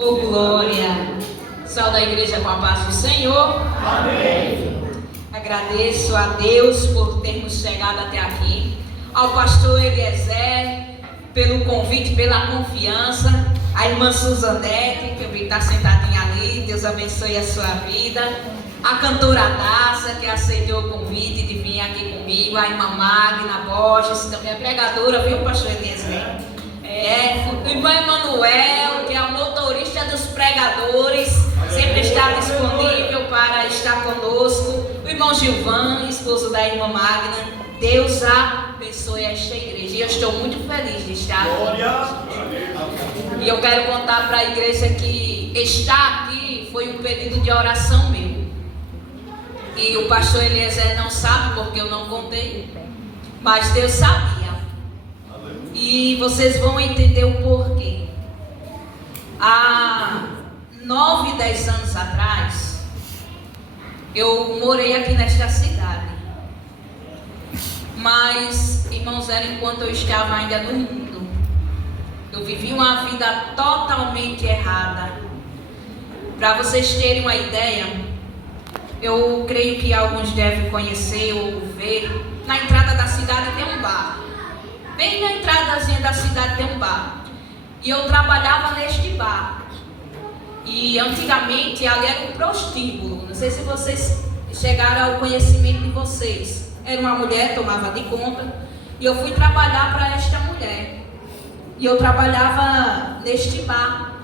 Oh, glória! Saúde a igreja com a paz do Senhor. Amém. Agradeço a Deus por termos chegado até aqui. Ao pastor Eliezer, pelo convite, pela confiança. A irmã Suzanete, que eu vi estar sentadinha ali. Deus abençoe a sua vida. A cantora Daça, que aceitou o convite de vir aqui comigo. A irmã Magna Borges, também é pregadora, viu, pastor Eliezer? O irmão Emanuel, que é o motorista dos pregadores, sempre está disponível para estar conosco. O irmão Gilvan, esposo da irmã Magna. Deus abençoe esta igreja. E eu estou muito feliz de estar aqui. E eu quero contar para a igreja que estar aqui foi um pedido de oração meu. E o pastor Eliezer não sabe porque eu não contei, mas Deus sabia. E vocês vão entender o porquê. Há 9, 10 anos atrás, eu morei aqui nesta cidade. Mas, irmãos, era enquanto eu estava ainda no mundo. Eu vivi uma vida totalmente errada. Para vocês terem uma ideia, eu creio que alguns devem conhecer ou ver, na entrada da cidade tem um bar. Bem na entradazinha da cidade tem um bar. E eu trabalhava neste bar. E antigamente ali era um prostíbulo. Não sei se vocês chegaram ao conhecimento de vocês. Era uma mulher, tomava de conta. E eu fui trabalhar para esta mulher. E eu trabalhava neste bar.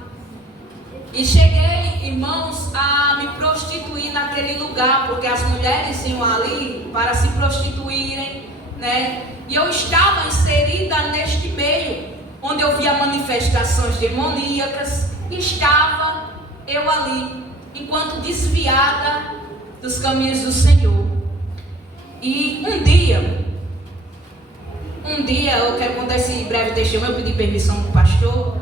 E cheguei, irmãos, a me prostituir naquele lugar. Porque as mulheres iam ali para se prostituírem, né? E eu estava inserida neste meio, onde eu via manifestações demoníacas. Estava eu ali, enquanto desviada dos caminhos do Senhor. E um dia, eu quero contar esse breve testemunho, eu pedi permissão para o pastor.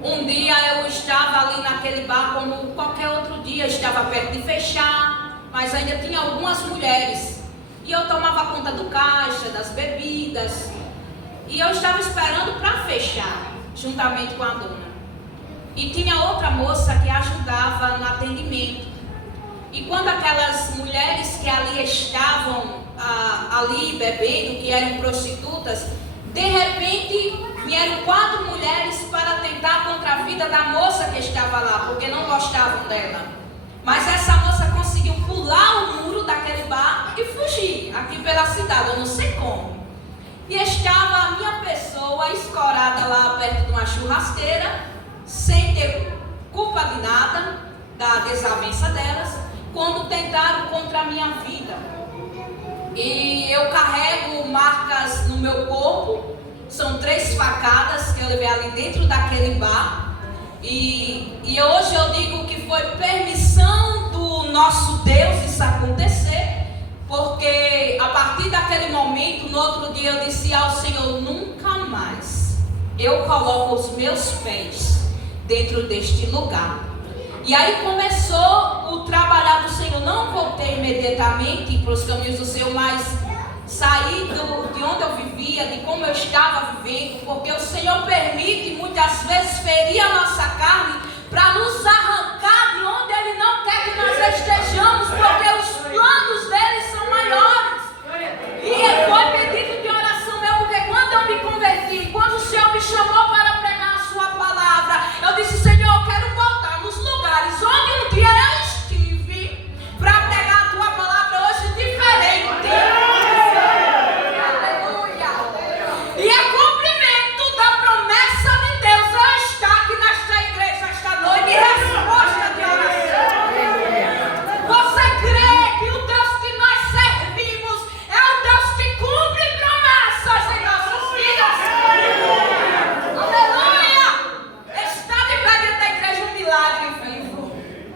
Um dia eu estava ali naquele bar, como qualquer outro dia, estava perto de fechar, mas ainda tinha algumas mulheres. E eu tomava conta do caixa, das bebidas. E eu estava esperando para fechar, juntamente com a dona. E tinha outra moça que ajudava no atendimento. E quando aquelas mulheres que ali estavam, ali bebendo, que eram prostitutas, de repente vieram 4 mulheres para tentar contra a vida da moça que estava lá, porque não gostavam dela. Mas essa moça conseguiu pular o muro daquele bar e fugir aqui pela cidade, eu não sei como. E estava a minha pessoa escorada lá perto de uma churrasqueira, sem ter culpa de nada, da desavença delas, quando tentaram contra a minha vida. E eu carrego marcas no meu corpo, são 3 facadas que eu levei ali dentro daquele bar. E hoje eu digo que foi permissão do nosso Deus isso acontecer, porque a partir daquele momento, no outro dia eu disse ao Senhor, nunca mais eu coloco os meus pés dentro deste lugar. E aí começou o trabalhar do Senhor. Não voltei imediatamente para os caminhos do Senhor, mas saí de onde eu vivia, de como eu estava vivendo, porque o Senhor permite muitas vezes ferir a nossa carne para nos arrancar de onde Ele não quer que nós estejamos, porque os planos dele são maiores. E foi pedido de oração meu, porque quando eu me converti, quando o Senhor me chamou para pregar a sua palavra, eu disse, Senhor, eu quero voltar nos lugares onde um dia eu estive para pregar a tua palavra hoje diferente. E é cumprimento da promessa de Deus. Eu estou aqui nesta igreja esta noite em resposta de oração. Você crê que o Deus que nós servimos é o Deus que cumpre promessas em nossas vidas? Aleluia! Está de pé dentro da igreja um milagre vivo.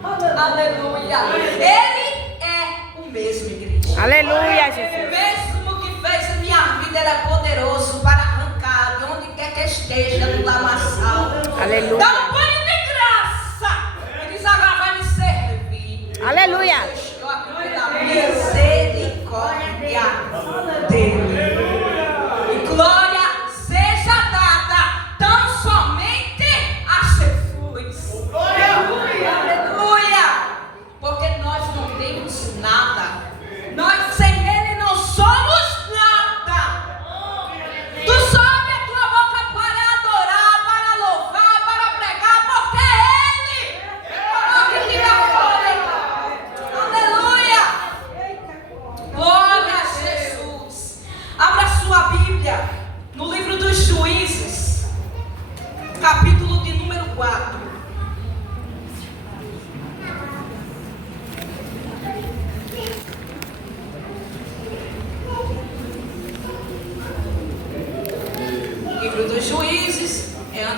Aleluia! Ele é o mesmo, igreja. Aleluia, Jesus. O mesmo que fez a minha vida, Ele é poderoso para arrancar de onde quer que esteja do lamaçal. Aleluia. Dá um banho de graça. E diz, agora vai me servir. Aleluia. Eu estou aqui pela misericórdia dele. E glória seja dada tão somente a Jesus.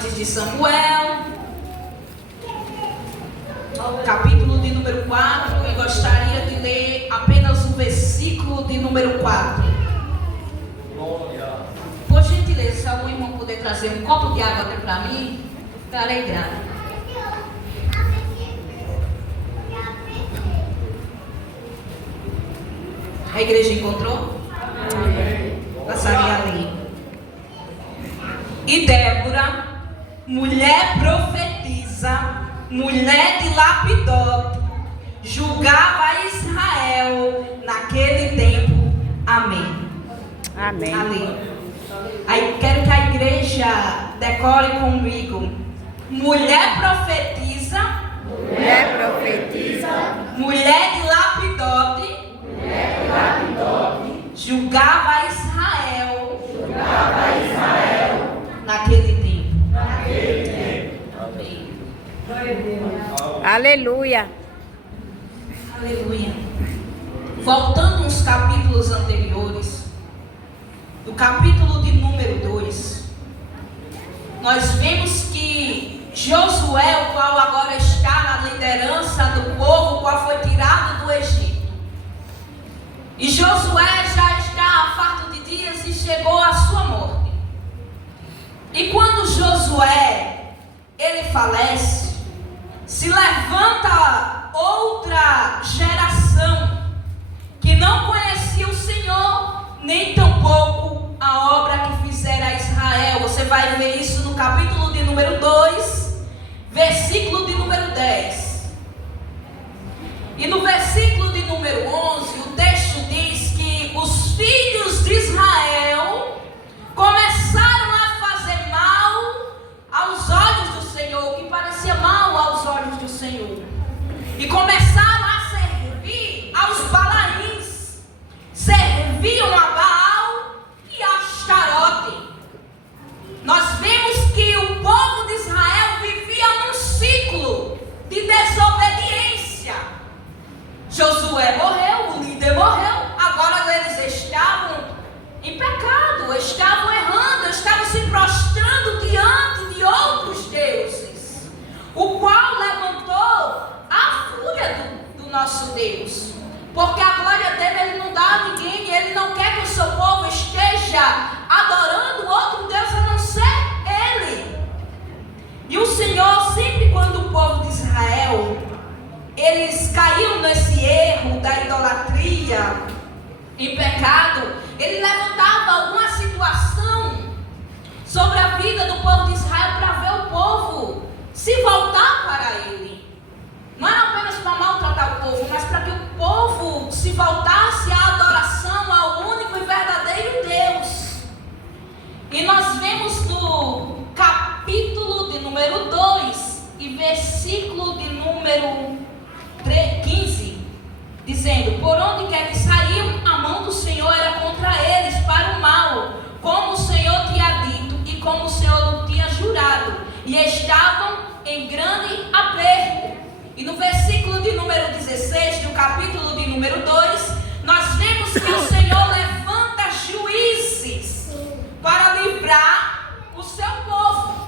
antes de Samuel, capítulo de número 4, e gostaria de ler apenas o versículo de número 4. Por gentileza, se algum irmão puder trazer um copo de água até para mim, ficarei grata. A igreja encontrou? Passaria ali. E Débora, mulher profetisa, mulher de Lapidote, julgava Israel naquele tempo. Amém. Amém. Ali. Aí quero que a igreja decore comigo. Mulher profetiza, mulher de Lapidote, julgava Israel naquele tempo. Amém. Aleluia. Aleluia. Voltando uns capítulos anteriores, no capítulo de número 2, nós vemos que Josué, o qual agora está na liderança do povo, o qual foi tirado do Egito. E Josué já está farto de dias e chegou à sua morte. E quando Josué, ele falece, se levanta outra geração que não conhecia o Senhor, nem tampouco a obra que fizera Israel. Você vai ver isso no capítulo de número 2, versículo de número 10. E no versículo de número 11, o texto diz que os filhos de Israel começaram a fazer mal aos olhos do Senhor, que parecia mal aos olhos do Senhor. E começaram a servir aos Balaíns, serviam a Baal e a Astarote. Nós vemos que o povo de Israel vivia num ciclo de desobediência. Josué morreu, o líder morreu, agora eles estavam em pecado, estavam errando, estavam se prostrando diante de outros deuses, o qual levantou a fúria do nosso Deus, porque a glória dele ele não dá a ninguém, ele não quer que o seu povo esteja adorando outro Deus a não ser ele. E o Senhor, sempre quando o povo de Israel eles caíam nesse erro da idolatria, em pecado, ele levantava alguma situação sobre a vida do povo de Israel para ver o povo se voltar para ele. Não era apenas para maltratar o povo, mas para que o povo se voltasse à adoração ao único e verdadeiro Deus. E nós vemos no capítulo de número 2 e versículo de número 15, dizendo: por onde quer que saíam, a mão do Senhor era contra eles para o mal, como o Senhor tinha dito e como o Senhor lhe tinha jurado, e estavam em grande aperto. E no versículo de número 16 do capítulo de número 2, nós vemos que o Senhor levanta juízes para livrar o seu povo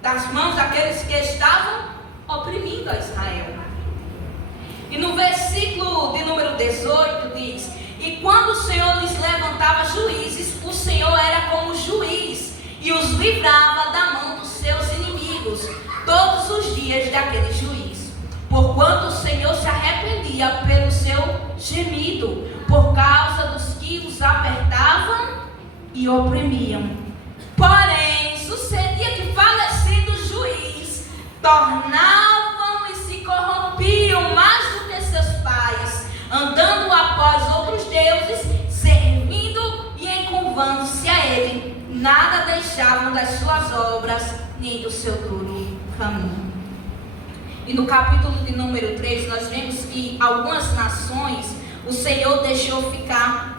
das mãos daqueles que estavam oprimindo a Israel. E no versículo de número 18 diz: e quando o Senhor lhes levantava juízes, o Senhor era como juiz e os livrava da mão dos seus inimigos todos os dias daquele juiz, porquanto o Senhor se arrependia pelo seu gemido, por causa dos que os apertavam e oprimiam. Porém, sucedia que, falecido o juiz, tornavam e se corrompiam mais do que seus pais, andando após outros deuses, servindo e encurvando-se a ele, nada deixavam das suas obras, nem do seu duro caminho. E no capítulo de número 3, nós vemos que algumas nações o Senhor deixou ficar.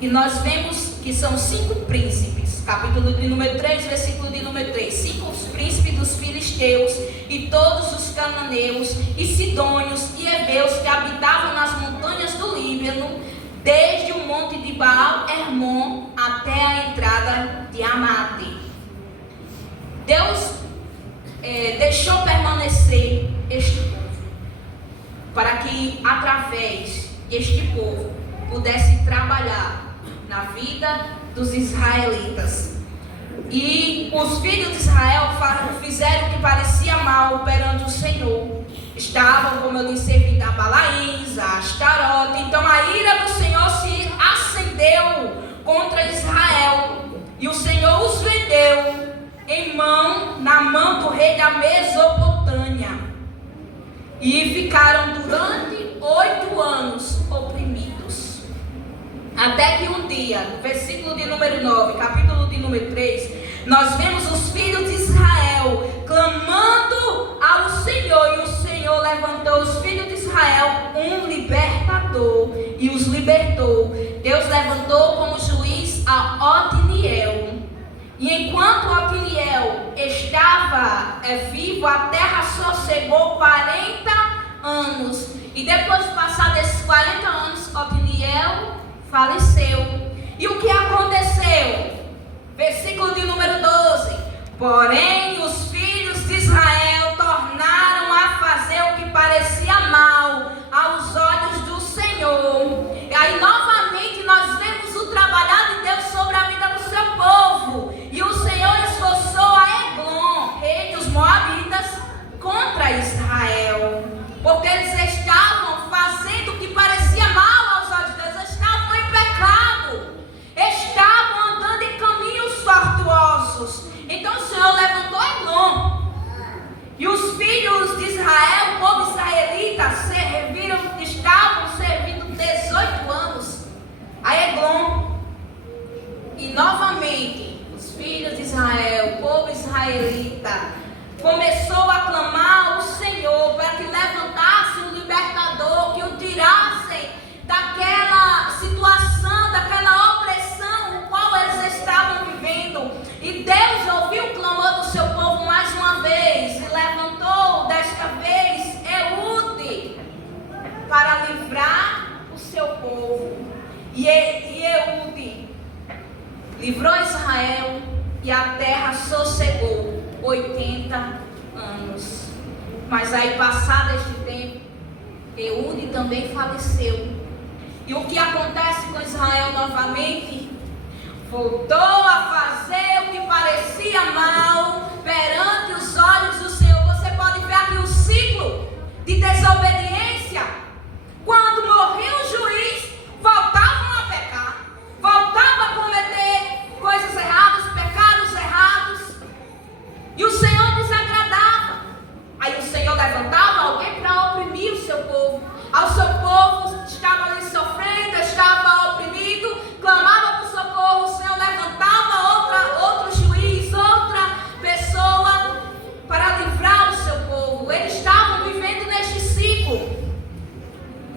E nós vemos que são 5 príncipes. Capítulo de número 3, versículo de número 3. 5 os príncipes dos filisteus e todos os cananeus e sidônios e heveus que habitavam nas montanhas do Líbano, desde o monte de Baal Hermon até a entrada de Amate. Deus deixou permanecer este povo, para que através deste povo pudesse trabalhar na vida dos israelitas. E os filhos de Israel fizeram o que parecia mal perante o Senhor. Estavam, como eu disse, servindo a Balaíns, a Astarote. Então a ira do Senhor se acendeu contra Israel. E o Senhor os vendeu na mão do rei da Mesopotâmia. E ficaram durante 8 anos oprimidos. Até que um dia, no versículo de número 9, capítulo de número 3, nós vemos os filhos de Israel clamando ao Senhor. E o Senhor levantou os filhos de Israel um libertador e os libertou. Deus levantou como juiz a Otniel. E enquanto Otniel estava vivo, a terra sossegou 40 anos. E depois de passar desses 40 anos, Otniel faleceu. E o que aconteceu? Versículo de número 12. Porém, os filhos de Israel tornaram a fazer o que parecia mal aos olhos do Senhor. E aí, novamente, nós vemos o trabalhar de Deus sobre a vida do seu povo. E o Senhor esforçou a Eglon, rei dos Moabitas, contra Israel. Porque eles estavam fazendo o que parecia mal aos olhos de Deus. Estavam em pecado. Estavam andando em caminhos tortuosos. Então o Senhor levantou Eglon. E os filhos de Israel, o povo israelita, estavam servindo 18 anos a Eglon. E novamente, os filhos de Israel, o povo israelita, começou a clamar ao Senhor para que levantasse um libertador, que o tirassem daquela situação, daquela opressão no qual eles estavam vivendo. E Deus ouviu o clamor do seu povo mais uma vez e levantou desta vez Eude para livrar o seu povo. E Eude livrou Israel e a terra sossegou 80 anos. Mas aí, passado este tempo, Eude também faleceu. E o que acontece com Israel novamente? Voltou a fazer o que parecia mal perante os olhos do Senhor. Você pode ver aqui o ciclo de desobediência. Quando morria o juiz, voltavam a pecar, voltavam a cometer coisas erradas, pecados errados. E o Senhor desagradava. Aí o Senhor levantava alguém para oprimir o seu povo. Ao seu povo estava ali sofrendo, estava oprimido, clamava por socorro. O Senhor levantava outro juiz, outra pessoa para livrar o seu povo. Eles estavam vivendo neste ciclo.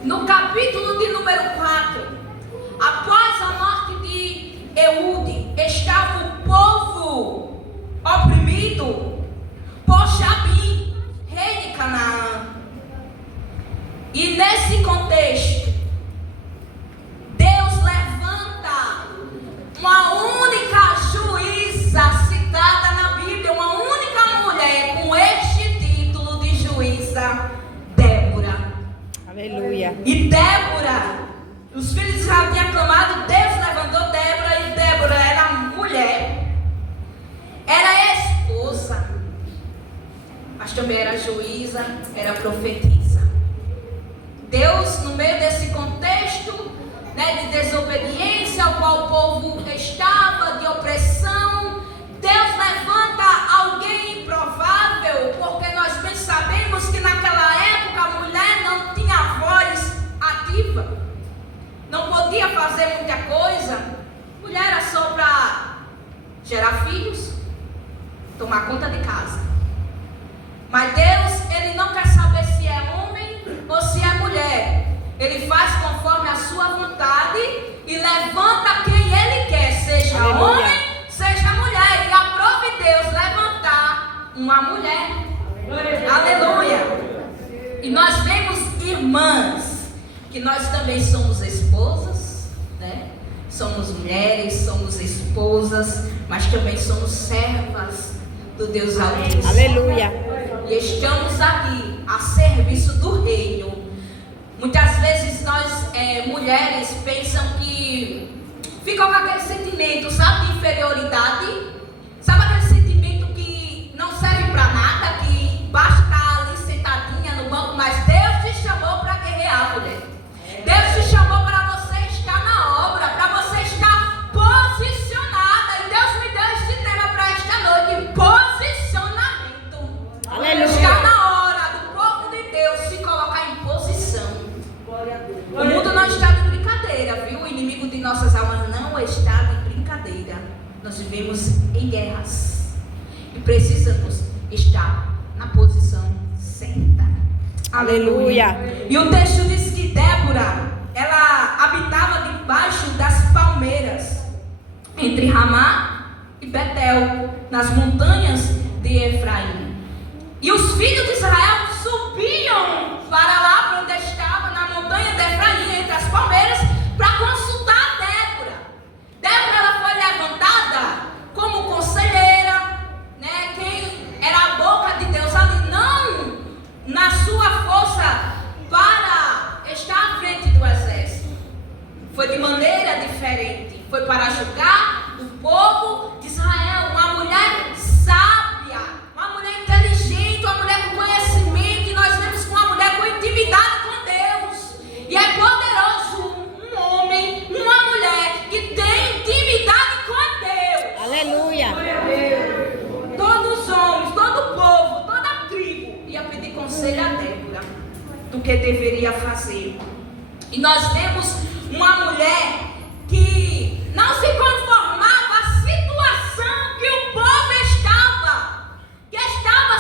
No capítulo de número 4, após a morte de Eude, estava o povo oprimido por Jabim, rei de Canaã. E nesse contexto, Deus levanta uma única juíza citada na Bíblia, uma única mulher com este título de juíza, Débora. Aleluia. E Débora, os filhos de Israel tinham clamado, Deus levantou Débora, e Débora era mulher, era esposa, mas também era juíza, era profetisa. Deus, no meio desse contexto, de desobediência ao qual o povo estava, de opressão, Deus levanta alguém improvável, porque nós bem sabemos que naquela época a mulher não tinha voz ativa, não podia fazer muita coisa. Mulher era só para gerar filhos, tomar conta de casa. Mas Deus, Ele não quer saber se é homem ou se é mulher. Ele faz conforme a sua vontade e levanta quem Ele quer, seja Aleluia. homem, seja mulher. E aprove Deus levantar uma mulher. Aleluia. E nós vemos irmãs, que nós também somos esposas, Somos mulheres, somos esposas, mas também somos servas do Deus Altíssimo. Aleluia. E estamos aqui a serviço do reino. Muitas vezes nós, mulheres, pensam que ficam com aquele sentimento, sabe, de inferioridade. Sabe aquele sentimento que não serve para nada, que basta estar ali sentadinha no banco, mas Deus te chamou para guerrear, mulher. Deus te chamou para você estar na obra, para você estar posicionada. E Deus me deu este tema para esta noite: posicionamento. Aleluia. Está na hora do povo de Deus se colocar em posição. O mundo não está de brincadeira, viu? O inimigo de nossas almas não está de brincadeira. Nós vivemos em guerras e precisamos estar na posição certa. Aleluia. E o texto diz que Débora, ela habitava debaixo das palmeiras, entre Ramá e Betel, nas montanhas de Efraim. E os filhos de Israel subiam para lá, para onde estava, na montanha de Efraim, entre as palmeiras, para consultar Débora. Débora, ela foi levantada como conselheira, né? Quem era a boca de Deus ali, não na sua força para estar à frente do exército. Foi de maneira diferente. Foi para julgar o povo de Israel. Uma mulher sábia, uma mulher inteligente, uma mulher com conhecimento. E nós vemos com uma mulher com intimidade com Deus. E é poderoso um homem, uma mulher que tem intimidade com Deus. Aleluia. Todos os homens, todo o povo, toda a tribo ia pedir conselho a Débora do que deveria fazer. E nós vemos uma mulher que não se conformava à situação que o povo estava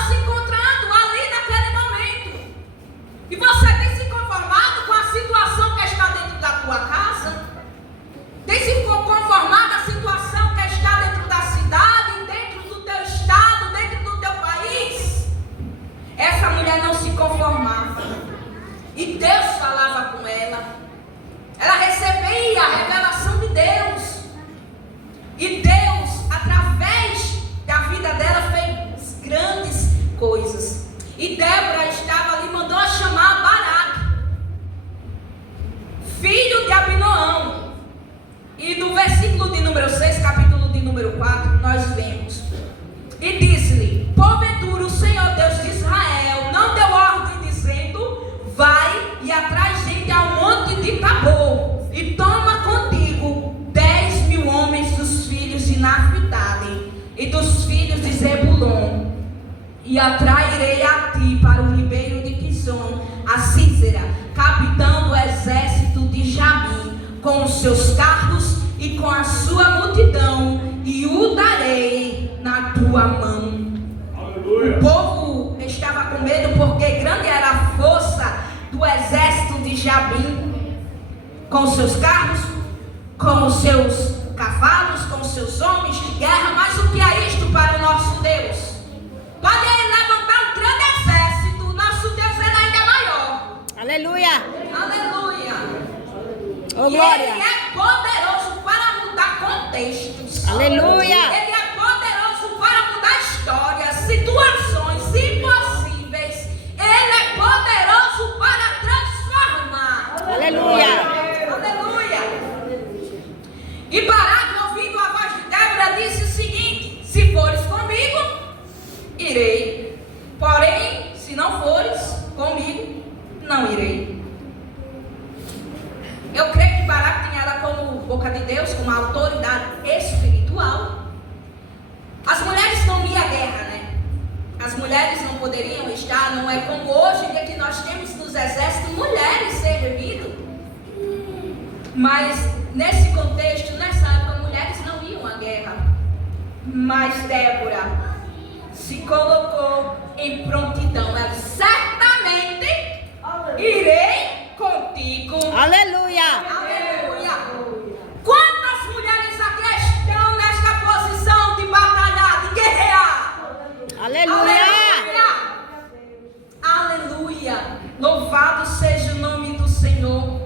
se encontrando ali naquele momento. E você tem se conformado com a situação que está dentro da tua casa? Tem se conformado a situação que está dentro da cidade, dentro do teu estado, dentro do teu país? Essa mulher não se conformava. E Deus falava com ela. Ela recebia a revelação de Deus. E Deus, através da vida dela, fez grandes coisas. E Débora estava ali, mandou chamar Baraque, filho de Abinoão. E no versículo de número 6, capítulo de número 4, nós vemos: e disse-lhe: porventura o Senhor Deus de Israel não deu ordem dizendo: vai e atrai gente ao monte de Tabor, e toma contigo 10.000 homens dos filhos de Naphtali e dos filhos de Zebulon, e atrairei a ti para o ribeiro de Quizon a Sísera, capitão do exército de Jabim, com os seus carros e com a sua multidão, e o darei na tua mão. Aleluia. O povo estava com medo, porque grande era a força do exército de Jabim, com os seus carros, com os seus cavalos, com os seus homens de guerra. Mas o que é isto para o nosso Deus? Pode ele levantar um grande exército, nosso Deus ele ainda é maior. Aleluia. Aleluia. Oh, e glória. ele é poderoso para mudar contextos. Aleluia. Ele é poderoso para mudar histórias, situações impossíveis. Ele é poderoso para transformar. Aleluia. E Baraque, ouvindo a voz de Débora, disse o seguinte: se fores comigo, irei. Porém, se não fores comigo, não irei. Eu creio que Baraque tinha ela como boca de Deus, como autoridade espiritual. As mulheres não iam à guerra, né? As mulheres não poderiam estar, não é como hoje em dia que nós temos nos exércitos mulheres servindo. Mas nesse contexto, nessa época, mulheres não iam à guerra. Mas Débora se colocou em prontidão. Ela: certamente irei contigo. Aleluia. Aleluia. Quantas mulheres aqui estão nesta posição de batalhar, de guerrear? Aleluia. Aleluia. Louvado seja o nome do Senhor.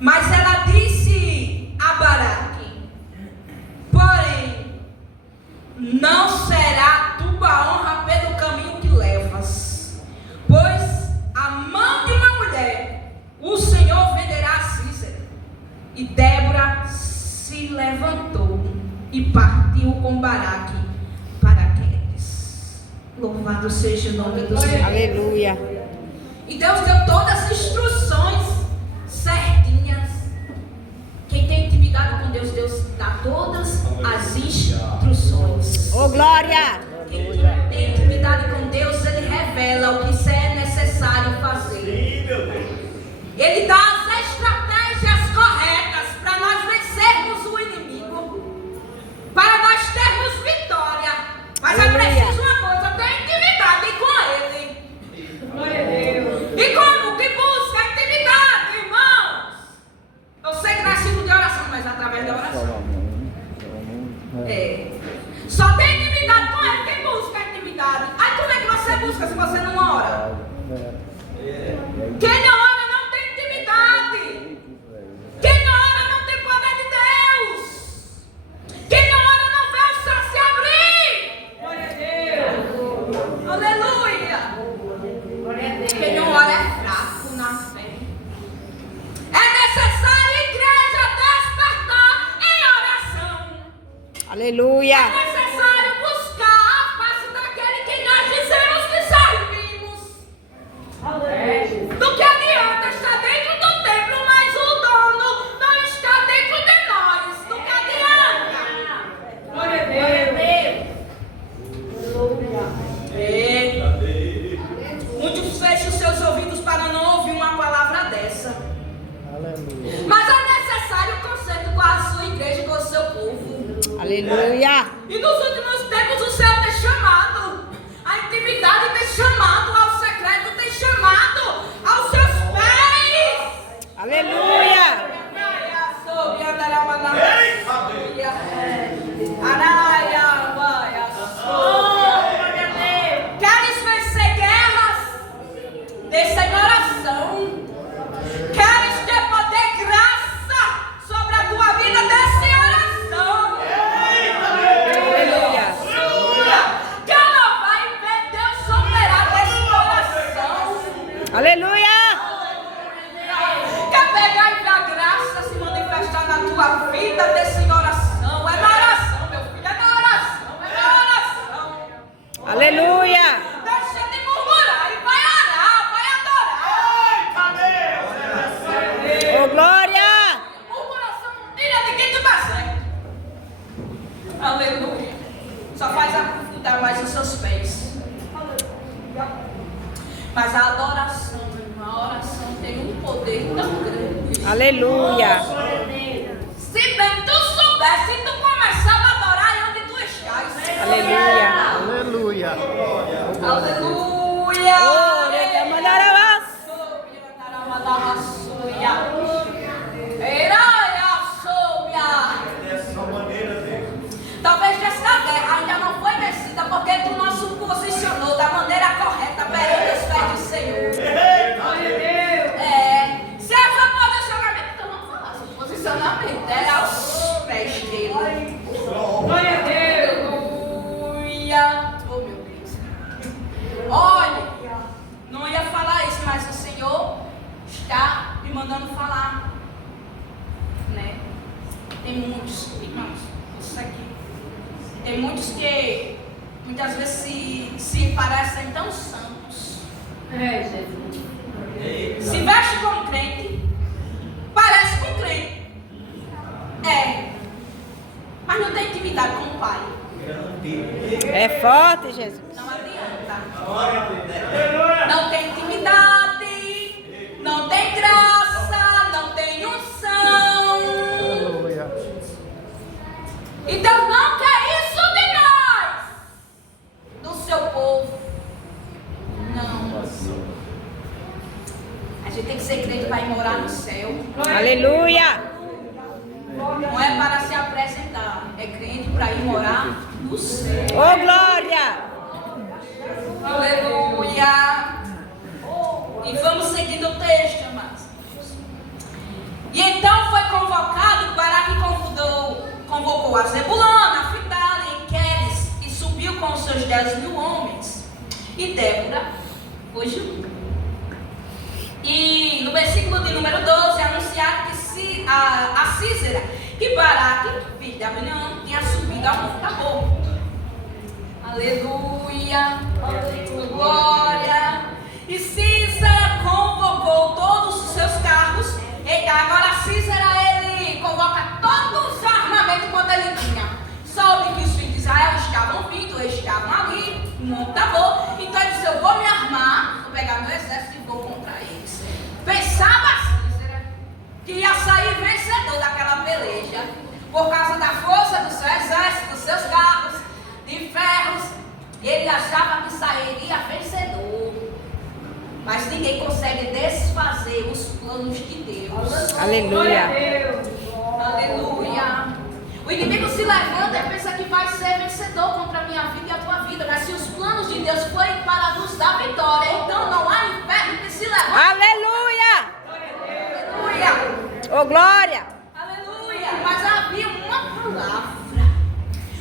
Mas ela disse a Baraque: porém, não será tu Louvado seja o nome do Senhor. Aleluia. E Deus deu todas as instruções certinhas. Quem tem intimidade com Deus, Deus dá todas as instruções. Ô, glória. Quem tem intimidade com Deus, Ele revela o que é necessário fazer. Ele dá as estratégias corretas para nós vencermos o inimigo, para nós termos vitória. Mas é preciso uma coisa: ter intimidade com Ele. E como que busca intimidade, irmãos? Eu sei que não é ciclo de oração, mas através da oração. Só tem intimidade com Ele quem busca intimidade. Aí como é que você busca se você não ora? Quem não ora não tem intimidade. Quem não ora não tem poder de Deus. Quem não ora não vê o céu se abrir. Glória a Deus. Aleluia. Quem não ora é fraco na fé. É necessário a igreja despertar em oração. Aleluia. É necessário buscar a face daquele que nós dizemos que servimos. Do que adianta estar dentro do templo, mas o dono não está dentro de nós. Do que adianta? Glória a Deus. Muitos fecham seus ouvidos para não ouvir uma palavra dessa. Mas é necessário o conserto com a sua igreja e com o seu povo. Aleluia. E nos últimos tempos o Senhor tem chamado, a intimidade tem chamado, ao secreto tem chamado, aos seus pés. Aleluia. Queres vencer guerras? Desça em oração. Queres ter poder, graça sobre a tua vida? Desça em oração. Aleluia. Quer louvar e ver Deus operar dessa oração? Aleluia. Quer pegar e ver a graça se manifestar na tua vida? Desça em oração. É na oração, meu filho, é na oração, é na oração. Aleluia. Deixa de murmurar e vai orar, vai adorar. Ô, glória. Murmuração não tira de quem tu tá certo. Aleluia. Só faz aprofundar mais os seus pés. Mas a adoração, irmão, a oração tem um poder tão grande. Aleluia. Se bem tu soubesse, tu começava a adorar aí onde tu estás. Aleluia. Aleluia. Aleluia. Ô, recamandarabás. Talvez essa guerra ainda não foi vencida porque tu não se posicionou da maneira correta perante os pés do Senhor. Se é só posicionamento, então não falasse posicionamento, era aos pés dele. Aleluia. Oh, meu Deus. Olha, não ia falar isso, mas o Senhor está me mandando falar, né? Tem muitos, irmãos, isso aqui. Tem muitos que muitas vezes se parecem tão santos. Se veste como crente, parece com crente. Mas não tem intimidade com o Pai. É forte, Jesus. Não adianta. Não tem intimidade, não tem graça, não tem unção. Aleluia. E Deus não quer isso de nós, do seu povo. Não. A gente tem que ser crente para ir morar no céu. Aleluia. Não é para se apresentar, é crente para ir morar no céu. Ô, glória. Aleluia. E vamos seguindo o texto, amados. E então foi convocado para que convocou a Zebulona, a Fidala e Queres, e subiu com os seus 10.000 homens. E Débora foi junto. E no versículo de número 12, anunciado que a Císera, que Baraque, filho de Abinão, tinha subido ao monte Tabor. Aleluia. Glória. E Císera convocou todos os seus carros. Eita, agora Císera, ele convoca todos os armamentos quanto ele tinha. Soube que os filhos de Israel estavam vindo, eles estavam ali, no Monte Tabor. Então ele disse, eu vou me armar, vou pegar meu exército e vou contra eles. Pensava Císera que ia sair vencedor daquela peleja, por causa da força do seu exército, dos seus carros, de ferros. Ele achava que sairia vencedor. Mas ninguém consegue desfazer os planos de Deus. Aleluia. Aleluia. O inimigo se levanta e pensa que vai ser vencedor contra a minha vida e a tua vida. Mas se os planos de Deus forem para nos dar vitória, então não há inferno que se levante. Aleluia. Aleluia. Oh, glória. Aleluia. Mas havia uma palavra.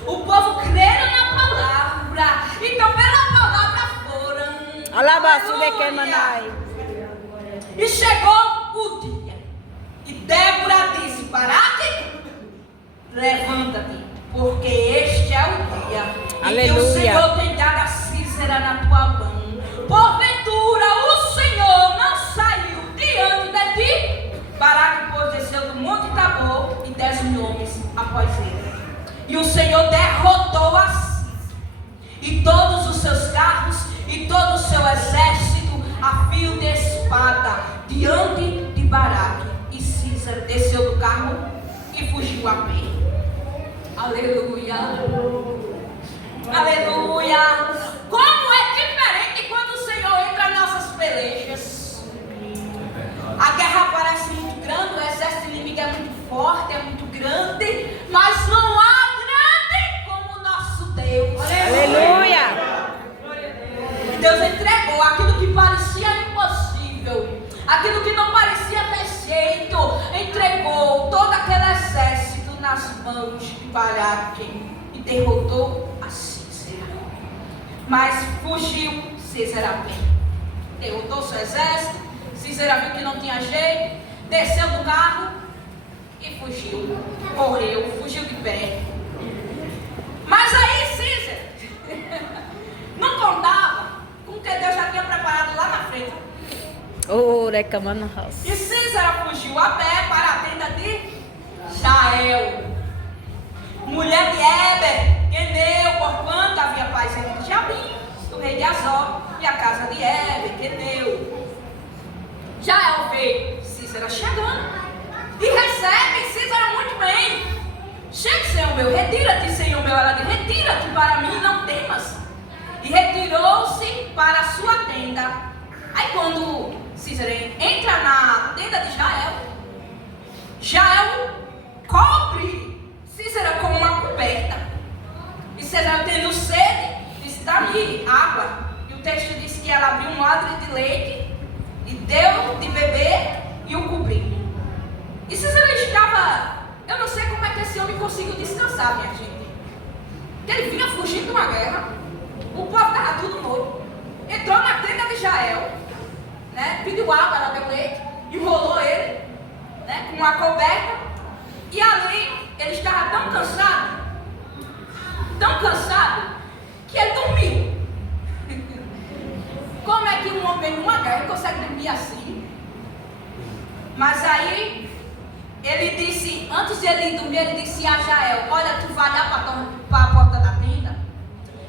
O povo creram na palavra. Então pela palavra foram. Alabaçu de que manai. E chegou o dia. E Débora disse, Baraque, levanta-te, porque este é o dia em que o Aleluia. Senhor tem dado a Císera na tua mão. Porventura o Senhor não saiu diante de ti? Baraque, pois, desceu do Monte Tabor e 10.000 homens após ele. E o Senhor derrotou a Císera e todos os seus carros e todo o seu exército a fio de espada diante de Baraque. E Císera desceu do carro e fugiu a pé. Aleluia. Aleluia. Como é diferente quando o Senhor entra em nossas pelejas. A guerra parece muito grande, o exército inimigo é muito forte, é muito grande, mas não há grande como o nosso Deus. Aleluia. E Deus entregou aquilo que parecia impossível, aquilo que não parecia ter jeito, entregou todo aquele exército nas mãos de Baraque e derrotou a Císera. Mas fugiu Císera a pé. Derrotou seu exército, Císera viu que não tinha jeito, desceu do carro e fugiu. Correu, fugiu de pé. Mas aí Císera não contava com o que Deus já tinha preparado lá na frente. Oh, recamando house. E Císera fugiu a pé para a tenda de Jael, mulher de Éber, Queneu, porquanto havia paz entre Jabim, o rei de Azor, e a casa de Éber, Queneu. Jael vê Císera chegando e recebe Císera muito bem. Chega, Senhor meu, retira-te, Senhor meu. Ela diz, retira-te para mim, não temas. E retirou-se para a sua tenda. Aí quando Císera entra na tenda de Jael, Jael cobre Císera com uma coberta. E Císera, tendo sede, disse, dá-me água. E o texto diz que ela abriu um odre de leite e deu de beber e o cobriu. E Císera estava, eu não sei como é que esse homem conseguiu descansar, minha gente. Ele vinha fugindo de uma guerra, o povo estava tudo morto. Entrou na tenda de Jael, né? Pediu água, ela deu leite, enrolou ele, né? Com uma coberta. E ali ele estava tão cansado, que ele dormiu. Como é que um homem numa guerra consegue dormir assim? Mas aí ele disse, antes de ele dormir, ele disse a Jael, olha, tu vai lá para a porta da tenda.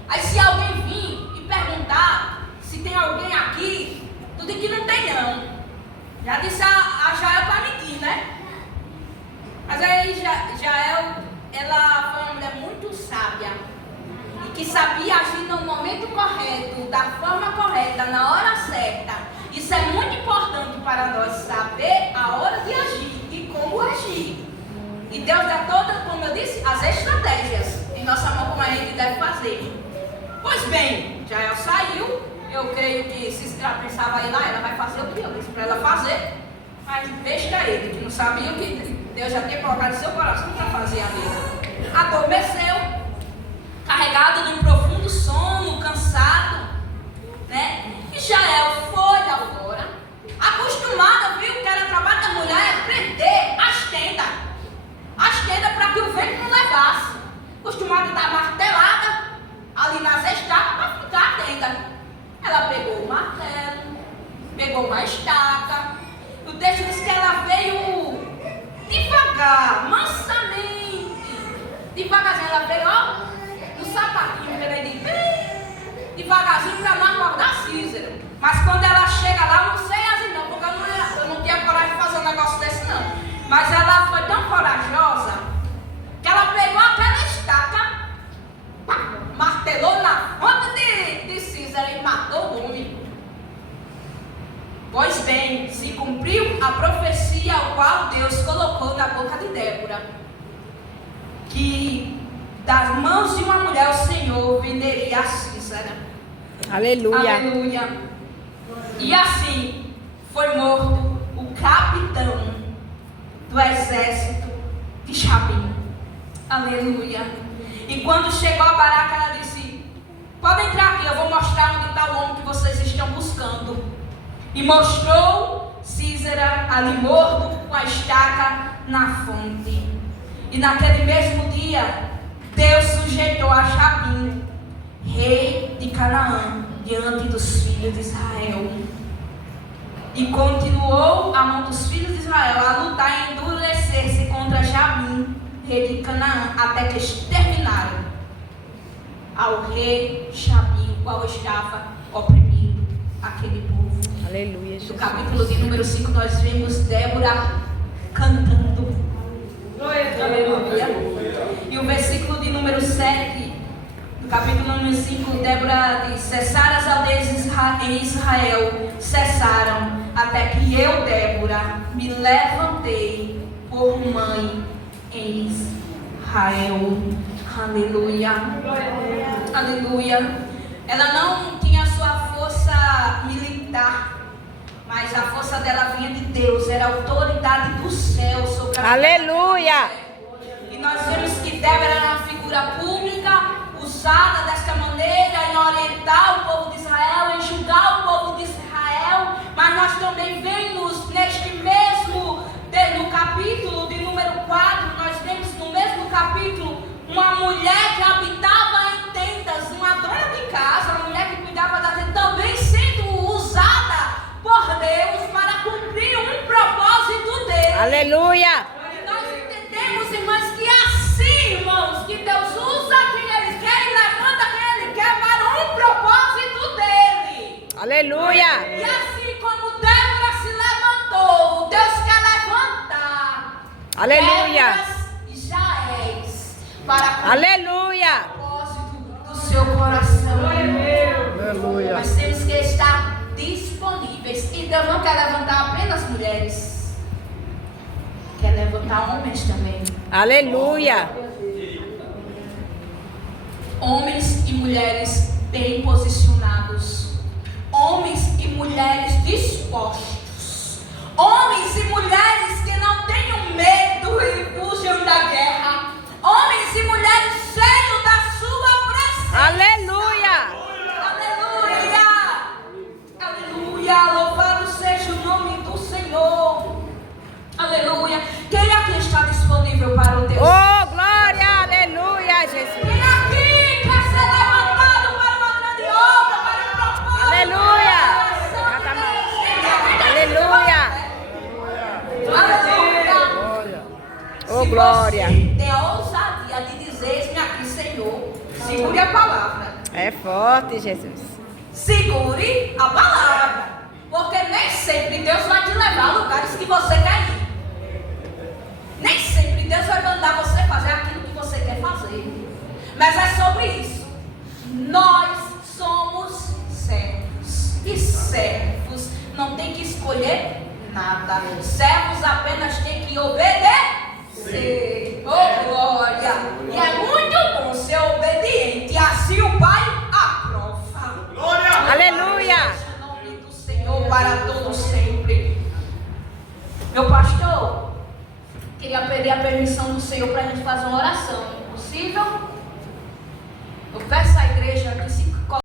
Aí se alguém vir e perguntar se tem alguém aqui, tu diz que não tem não. Já disse a Jael para mentir, né? Mas aí Jael, ela foi uma mulher muito sábia e que sabia agir no momento correto, da forma correta, na hora certa. Isso é muito importante para nós, saber a hora de agir e como agir. E Deus dá todas, como eu disse, as estratégias em nossa mão como a gente deve fazer. Pois bem, Jael saiu. Eu creio que se ela pensava aí lá, ela vai fazer o que eu disse para ela fazer. Mas deixa ele, que não sabia o que Deus já tinha colocado no seu coração para fazer ali. Adormeceu, carregado de um profundo sono, cansado, né? E Jael foi lá fora, acostumada, viu que era trabalho da mulher, é prender as tendas para que o vento não levasse. Acostumada a dar martelada ali nas estacas para ficar a tenda. Ela pegou uma estaca. O texto diz que ela veio devagar, mansamente. Devagarzinho, ela veio, ó, no sapatinho, devagarzinho para não acordar Cícera. Mas quando ela chega lá, eu não sei assim não, porque eu não tinha coragem de fazer um negócio desse não. Mas ela foi tão corajosa que ela pegou aquela estaca, martelou na fronte de Cícera e matou o homem. Pois bem, se cumpriu a profecia ao qual Deus colocou na boca de Débora, que das mãos de uma mulher o Senhor venderia a Cícera. Aleluia. Aleluia. E assim foi morto o capitão do exército de Jabim. Aleluia. E quando chegou a Baraca, ela disse: pode entrar aqui, eu vou mostrar onde está o homem que vocês estão buscando. E mostrou Cícera ali morto com a estaca na fonte. E naquele mesmo dia, Deus sujeitou a Jabim, rei de Canaã, diante dos filhos de Israel. E continuou a mão dos filhos de Israel a lutar e endurecer-se contra Jabim, rei de Canaã, até que exterminaram ao rei Jabim, o qual estava oprimindo aquele povo. Aleluia, Jesus. No capítulo de número 5, nós vemos Débora cantando. Aleluia. E o versículo de número 7, no capítulo número 5, Débora diz: cessaram as aldeias em Israel, cessaram, até que eu, Débora, me levantei por mãe em Israel. Aleluia. Aleluia. Ela não tinha sua força militar, mas a força dela vinha de Deus, era a autoridade do céu sobre a Aleluia. E nós vemos que Débora era uma figura pública, usada desta maneira em orientar o povo de Israel, em julgar o povo de Israel. Mas nós também vemos neste mesmo, no capítulo de número 4, nós vemos no mesmo capítulo uma mulher que habitava em tendas, uma dona de casa, uma mulher que cuidava da tenda, também sendo usada por Deus para cumprir um propósito dele. Aleluia. E nós entendemos, irmãs, que assim, irmãos, que Deus usa quem Ele quer e levanta quem Ele quer para um propósito dele. Aleluia. E assim como Débora se levantou, Deus quer levantar Aleluia. Déboras e Jaéis para cumprir Aleluia. o propósito do seu coração. Aleluia. Nós temos que estar disponíveis. E Deus não quer levantar apenas mulheres, quer levantar homens também. Aleluia. Homens e mulheres bem posicionados. Homens e mulheres dispostos. Homens e mulheres que não tenham medo e fujam da guerra. Homens e mulheres cheios da sua presença. Aleluia. Aleluia! Aleluia! Louvado seja o nome do Senhor. Aleluia! Quem aqui está disponível para o Deus? Oh, glória. Aleluia, Jesus. Quem aqui quer ser levantado para uma grande obra, para um propósito? Aleluia! Aleluia. Aleluia! Oh, Se glória. você tem a ousadia de dizer-me aqui, Senhor, segure a palavra. É forte, Jesus. Segure a palavra, porque nem sempre Deus vai te levar a lugares que você quer ir. Nem sempre Deus vai mandar você fazer aquilo que você quer fazer. Mas é sobre isso. Nós somos servos. E servos não tem que escolher nada. Servos apenas têm que obedecer. Oh, glória! E é muito bom ser obediente. E assim o Pai aprova. Glória! Aleluia! Em nome do Senhor para todo sempre. Meu pastor, queria pedir a permissão do Senhor para a gente fazer uma oração. Possível? Eu peço à igreja que se